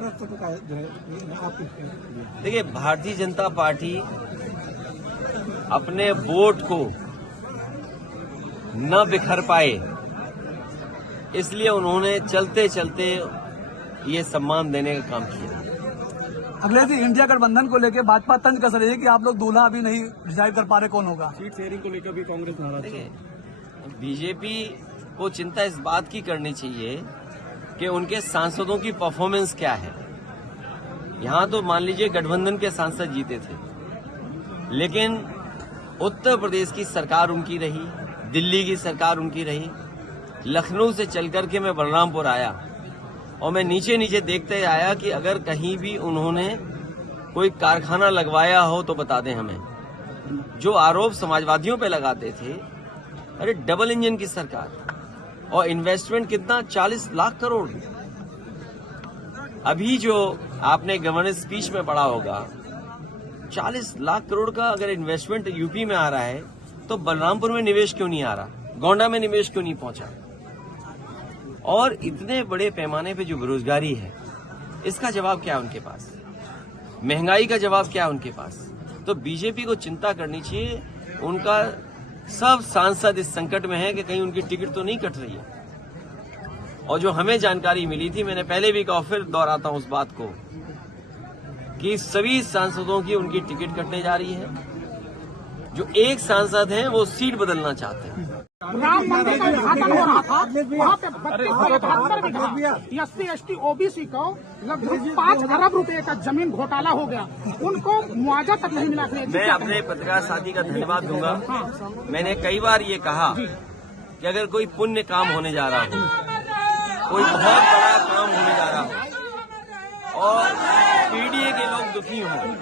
महाराष्ट्र का जो है आप देखिए, भारतीय जनता पार्टी अपने वोट को न बिखर पाए, इसलिए उन्होंने चलते चलते ये सम्मान देने का काम किया। अगले दिन इंडिया गठबंधन को लेकर भाजपा तंज कस रही है कि आप लोग दूल्हा अभी नहीं डिसाइड कर पा रहे कौन होगा। सीट शेयरिंग को लेकर भी कांग्रेस नाराज है। बीजेपी को चिंता इस बात की करनी चाहिए कि उनके सांसदों की परफॉर्मेंस क्या है। यहां तो मान लीजिए गठबंधन के सांसद जीते थे, लेकिन उत्तर प्रदेश की सरकार उनकी रही, दिल्ली की सरकार उनकी रही। लखनऊ से चलकर के मैं बलरामपुर आया और मैं नीचे नीचे देखते आया कि अगर कहीं भी उन्होंने कोई कारखाना लगवाया हो तो बता दें हमें। जो आरोप समाजवादियों पे लगाते थे, अरे डबल इंजन की सरकार, और इन्वेस्टमेंट कितना, 40 लाख करोड़। अभी जो आपने गवर्नेंस स्पीच में पढ़ा होगा, 40 लाख करोड़ का अगर इन्वेस्टमेंट यूपी में आ रहा है तो बलरामपुर में निवेश क्यों नहीं आ रहा, गोंडा में निवेश क्यों नहीं पहुंचा? और इतने बड़े पैमाने पे जो बेरोजगारी है, इसका जवाब क्या है उनके पास? महंगाई का जवाब क्या है उनके पास? तो बीजेपी को चिंता करनी चाहिए। उनका सब सांसद इस संकट में है कि कहीं उनकी टिकट तो नहीं कट रही है। और जो हमें जानकारी मिली थी, मैंने पहले भी कहा, फिर दोहराता हूं उस बात को, कि सभी सांसदों की उनकी टिकट कटने जा रही है। जो एक सांसद हैं वो सीट बदलना चाहते हैं। राम मंदिर का उद्घाटन हो रहा था, वहाँ पे 32 बीघा SC/ST OBC को लगभग 5 अरब रुपए का जमीन घोटाला हो गया, उनको मुआवजा तक नहीं मिला। मैं अपने पत्रकार साथी का धन्यवाद दूंगा। मैंने कई बार ये कहा कि अगर कोई पुण्य काम होने जा रहा हो, कोई बहुत बड़ा काम होने जा रहा हो और पीडीए के लोग दुखी हों,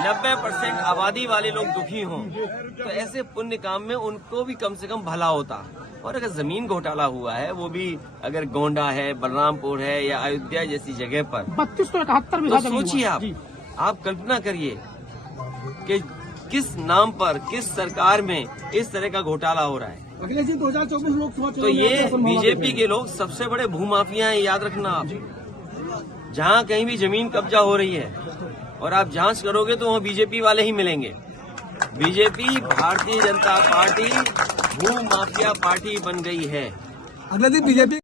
90% आबादी वाले लोग दुखी हों, तो ऐसे पुण्य काम में उनको भी कम से कम भला होता। और अगर जमीन घोटाला हुआ है, वो भी अगर गोंडा है, बलरामपुर है या अयोध्या जैसी जगह पर 3271 बीघा तो सोचिए आप कल्पना करिए कि किस नाम पर, किस सरकार में इस तरह का घोटाला हो रहा है। अगले जी 2024 लोग तो ये बीजेपी के लोग सबसे बड़े भूमाफिया हैं, याद रखना आप। जहां कहीं भी जमीन कब्जा हो रही है और आप जांच करोगे तो वहां बीजेपी वाले ही मिलेंगे। बीजेपी, भारतीय जनता पार्टी भू माफिया पार्टी बन गई है। अगले दिन बीजेपी